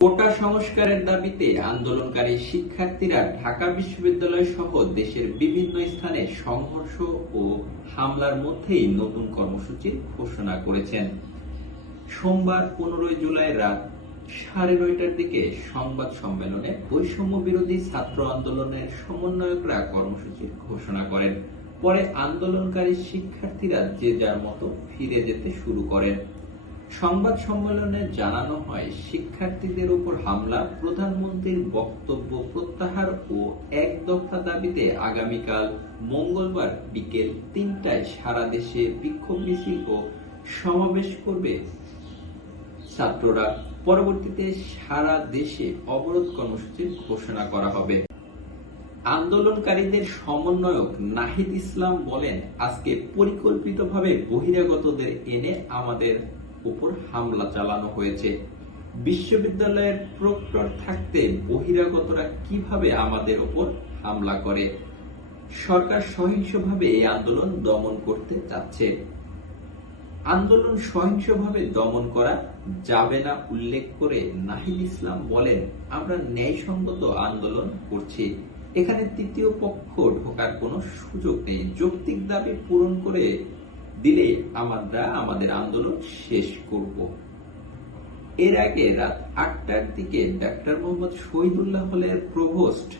কোটা সংস্কারের দাবিতে আন্দোলনকারী শিক্ষার্থীরা ঢাকা বিশ্ববিদ্যালয় সহ দেশের বিভিন্ন স্থানে সংঘর্ষ ও হামলার মধ্যেই নতুন কর্মসূচির ঘোষণা করেছেন। সোমবার পনেরোই জুলাই রাত সাড়ে নয়টার দিকে সংবাদ সম্মেলনে বৈষম্য বিরোধী ছাত্র আন্দোলনের সমন্বয়করা কর্মসূচির ঘোষণা করেন। পরে আন্দোলনকারী শিক্ষার্থীরা যে যার মতো ফিরে যেতে শুরু করেন। সংবাদ সম্মেলনে জানানো হয়, শিক্ষার্থীদের উপর হামলা, প্রধানমন্ত্রীর বক্তব্য প্রত্যাহার ও এক দফা দাবিতে আগামীকাল মঙ্গলবার বিকেল তিনটায় সারা দেশে বিক্ষোভ মিছিল ও সমাবেশ করবে ছাত্ররা। পরবর্তীতে সারা দেশে অবরোধ কর্মসূচির ঘোষণা করা হবে। আন্দোলনকারীদের সমন্বয়ক নাহিদ ইসলাম বলেন, আজকে পরিকল্পিতভাবে বহিরাগতদের এনে আমাদের উপর হামলা চালানো হয়েছে। বিশ্ববিদ্যালয়ের প্রক্টর থাকতে বহিরাগতরা কীভাবে আমাদের উপর হামলা করে? সরকার সহিংসভাবে এই আন্দোলন দমন করতে চাচ্ছে। আন্দোলন সহিংসভাবে দমন করা যাবে না উল্লেখ করে নাহিদ ইসলাম বলেন, আমরা ন্যায়সঙ্গত আন্দোলন করছি। এখানে তৃতীয় পক্ষ ঢোকার কোনো সুযোগ নেই। যৌক্তিক দাবি পূরণ করে দিলে আমরা আমাদের আন্দোলন শেষ করব। এর আগে রাত আটটার দিকে ডাক্তার মোহাম্মদ শহীদুল্লাহ হলের প্রভোস্ট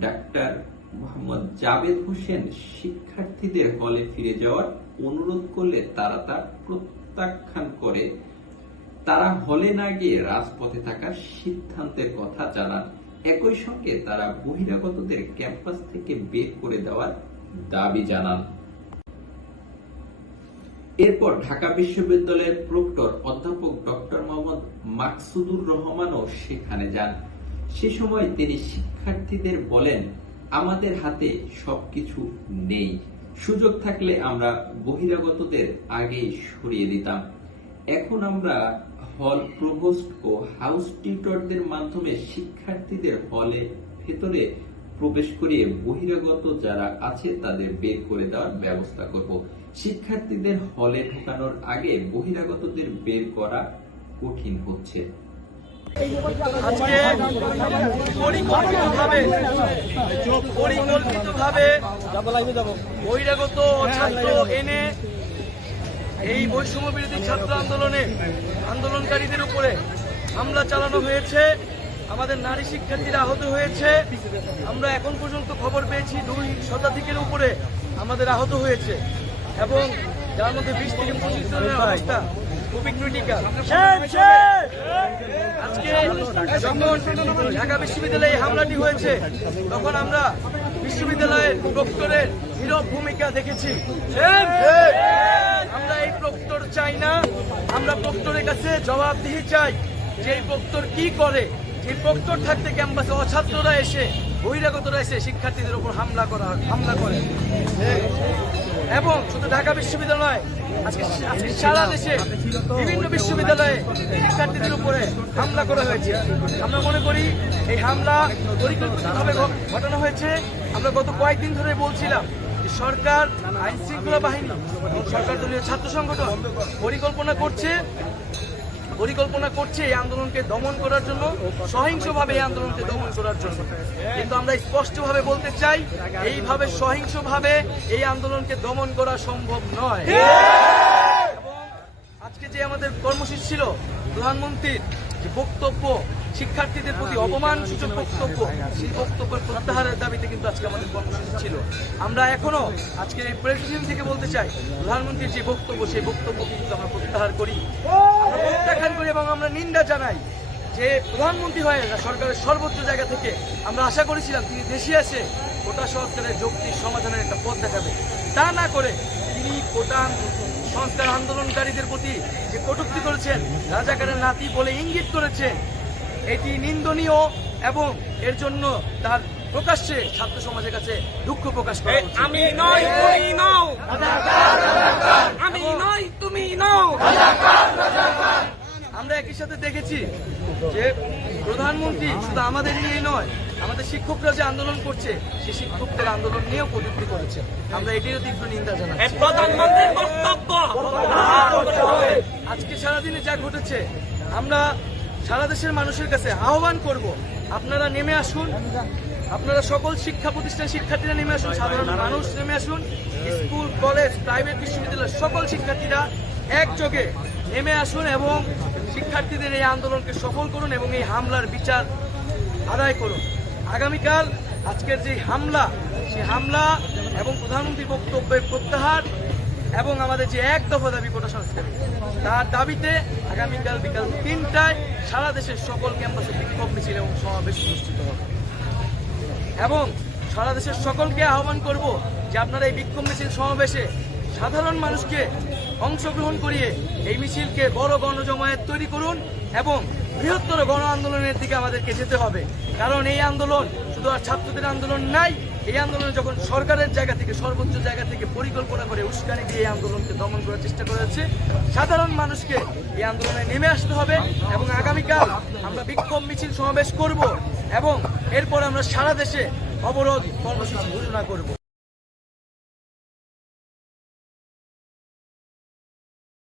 ডাক্তার মোহাম্মদ জাবেদ হোসেন শিক্ষার্থীদের হলে ফিরে যাওয়ার অনুরোধ করলে তারা তা প্রত্যাখ্যান করে। তারা হলে না গিয়ে রাজপথে থাকার সিদ্ধান্তের কথা জানান। একই সঙ্গে তারা বহিরাগতদের ক্যাম্পাস থেকে বের করে দেওয়ার দাবি জানান। এরপর ঢাকা বিশ্ববিদ্যালয়ের প্রক্টর অধ্যাপক ডক্টর মোহাম্মদ মাকসুদুর রহমানও সেখানে যান। সে সময় তিনি শিক্ষার্থীদের বলেন, আমাদের হাতে সবকিছু নেই। সুযোগ থাকলে আমরা বহিরাগতদের আগেই সরিয়ে দিতাম। এখন আমরা হল প্রভোস্ট ও হাউস টিউটরদের মাধ্যমে শিক্ষার্থীদের হলে ভেতরে প্রবেশ করিয়ে বহিরাগত যারা আছে তাদের বের করে দেওয়ার ব্যবস্থা করব। শিক্ষার্থীদের হলে ঢোকানোর আগে বহিরাগতদের বের করা কঠিন হচ্ছে। বহিরাগত ছাত্র এনে এই বৈষম্য বিরোধী ছাত্র আন্দোলনে আন্দোলনকারীদের উপরে হামলা চালানো হয়েছে। আমাদের নারী শিক্ষার্থীরা আহত হয়েছে। আমরা এখন পর্যন্ত খবর পেয়েছি দুই শতাধিকের উপরে আমাদের আহত হয়েছে। এবং যার মধ্যে বিশ থেকে পঁচিশ জনের অবস্থা খুবই ক্রিটিক্যাল আজকে যখন ঢাকা বিশ্ববিদ্যালয়ে হামলাটি হয়েছে তখন আমরা বিশ্ববিদ্যালয়ের প্রক্টরের নীরব ভূমিকা দেখেছি। আমরা এই প্রক্টর চাই না। আমরা প্রক্টরের কাছে জবাবদিহি চাই যে এই প্রক্টর কি করে এই প্রক্টর থাকতে ক্যাম্পাসে অছাত্ররা এসে, বহিরাগতরা এসে শিক্ষার্থীদের উপর হামলা করা, হামলা করে। এবং শুধু ঢাকা বিশ্ববিদ্যালয়, আজকে আজকে সারা দেশে বিভিন্ন বিশ্ববিদ্যালয়ে শিক্ষার্থীদের উপরে হামলা করা হয়েছে। আমরা মনে করি এই হামলা পরিকল্পিতভাবে ঘটানো হয়েছে। আমরা গত কয়েকদিন ধরে বলছিলাম সরকার আইন শৃঙ্খলা বাহিনী এবং সরকার দলীয় ছাত্র সংগঠন পরিকল্পনা করছে। পরিকল্পনা করছে এই আন্দোলনকে দমন করার জন্য সহিংসভাবে এই আন্দোলনকে দমন করার জন্য। কিন্তু আমরা স্পষ্টভাবে বলতে চাই এইভাবে সহিংসভাবে এই আন্দোলনকে দমন করা সম্ভব নয়। এবং আজকে যে আমাদের কর্মসূচি ছিল প্রধানমন্ত্রীর যে বক্তব্য শিক্ষার্থীদের প্রতি অপমান সূচক বক্তব্য সেই বক্তব্যের প্রত্যাহারের দাবিতে কিন্তু আজকে আমাদের কর্মসূচি ছিল। আমরা এখনও আজকে এই প্রেসিডেন্ট থেকে বলতে চাই প্রধানমন্ত্রীর যে বক্তব্য সেই বক্তব্য কিন্তু আমরা প্রত্যাহার করি। প্রত্যাখ্যান করি এবং আমরা নিন্দা জানাই যে প্রধানমন্ত্রী হয়ে সরকারের সর্বোচ্চ জায়গা থেকে আমরা আশা করেছিলাম তিনি দেশে এসে কোটা সংস্কারের যৌক্তিক সমাধানের একটা পথ দেখাবে তা না করে তিনি কোটা সংস্কার আন্দোলনকারীদের প্রতি যে কটূক্তি করেছেন রাজাকারের নাতি বলে ইঙ্গিত করেছেন এটি নিন্দনীয় এবং এর জন্য তার প্রকাশ্যে ছাত্র সমাজের কাছে দুঃখ প্রকাশ করে। আমি নই তুমি নও আমি নই তুমি নও আমরা একই সাথে দেখেছি যে প্রধানমন্ত্রী শুধু আমাদের নিয়ে নয় আমাদের শিক্ষকরা যে আন্দোলন করছে সেই শিক্ষকদের আন্দোলন নিয়েও কটূক্তি করেছে। আমরা এটিরও তীব্র নিন্দা জানাচ্ছি। প্রধানমন্ত্রীর বক্তব্য! আজকে সারাদিনে যা ঘটেছে আমরা সারা দেশের মানুষের কাছে আহ্বান করব আপনারা নেমে আসুন আপনারা সকল শিক্ষা প্রতিষ্ঠান শিক্ষার্থীরা নেমে আসুন সাধারণ মানুষ নেমে আসুন স্কুল কলেজ প্রাইভেট বিশ্ববিদ্যালয়ের সকল শিক্ষার্থীরা একযোগে নেমে আসুন এবং শিক্ষার্থীদের এই আন্দোলনকে সফল করুন এবং এই হামলার বিচার আদায় করুন। আগামীকাল আজকের যে হামলা সেই হামলা এবং প্রধানমন্ত্রীর বক্তব্যের প্রত্যাহার এবং আমাদের যে এক দফা দাবি কোটা সংস্কার, তার দাবিতে আগামীকাল বিকাল তিনটায় সারা দেশের সকল ক্যাম্পাসে বিক্ষোভ মিছিল এবং সমাবেশ অনুষ্ঠিত হবে। এবং সারা দেশের সকলকে আহ্বান করব যে আপনারা এই বিক্ষোভ মিছিল সমাবেশে সাধারণ মানুষকে অংশগ্রহণ করিয়ে এই মিছিলকে বড় গণজমায়েত তৈরি করুন এবং বৃহত্তর গণ আন্দোলনের দিকে আমাদেরকে যেতে হবে। কারণ এই আন্দোলন শুধু আর ছাত্রদের আন্দোলন নাই, এই আন্দোলনে যখন সরকারের জায়গা থেকে, সর্বোচ্চ জায়গা থেকে পরিকল্পনা করে উস্কানি দিয়ে এই আন্দোলনকে দমন করার চেষ্টা করা হচ্ছে, সাধারণ মানুষকে এই আন্দোলনে নেমে আসতে হবে এবং আগামীকাল আমরা বিক্ষোভ মিছিল সমাবেশ করব এবং এরপর আমরা সারা দেশে অবরোধ কর্মসূচি ঘোষণা করব।